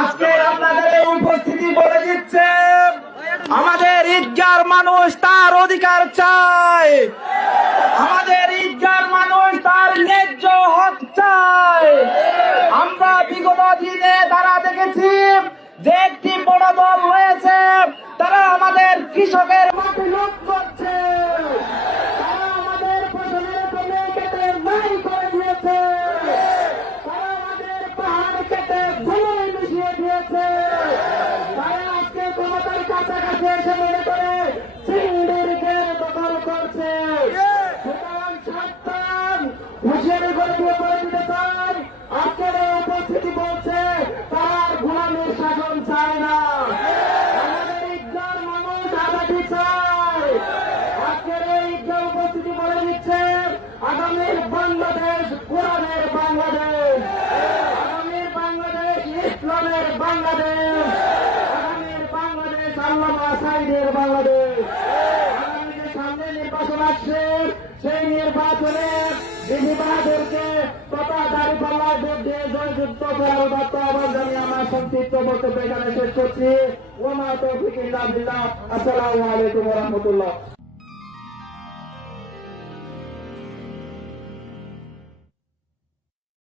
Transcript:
আজকে আপনাদের এই উপস্থিতি বলে দিচ্ছে আমাদের ঈদগার মানুষ তার অধিকার চায়, আমাদের ঈদগার মানুষ তার ন্যায্য হক চায়। আমরা বিগত দিনে তারা দেখেছি যে একটি বড় দল রয়েছে, তারা আমাদের কৃষকের মাটি লুট করছে, তারা আমাদের ফসলের জমি কেটে নাই করে দিয়েছে, তারা আমাদের পাহাড় কেটে ধুলোয় মিশিয়ে দিয়েছে। তারা আজকে ক্ষমতার কাছাকাছি এসে মনে করে সিন্ডিকে দখল করছে। সুতরাং সাবধান, হুঁশিয়ারি করে দিয়ে বলে দিতে চান, আজকের এই উপস্থিতি বলছে তারা গোলামের শাসন চায় না, আমাদের ঈদগার মানুষ আজাদি চায়। আজকের এই ঈদগার উপস্থিতি বলে দিচ্ছে আগামীর বাংলাদেশ কোরআনের বাংলাদেশ, আগামীর বাংলাদেশ ইসলামের বাংলাদেশ, আগামীর বাংলাদেশ আল্লামা সাঈদের বাংলাদেশ। আগামী যে সামনে নির্বাচন আসছে সেই নির্বাচনে বিধি বাহাদুরকে তথা দাঁড়িপাল্লা ভোট দিয়ে জয়যুক্ত করার দত্ত আহ্বান জানিয়ে আমার সংক্ষিপ্ত বক্তব্য এখানে শেষ করছি। ওমা তৌফিক ইল্লা বিল্লাহ। আসসালামু আলাইকুম ওয়া রাহমাতুল্লাহ।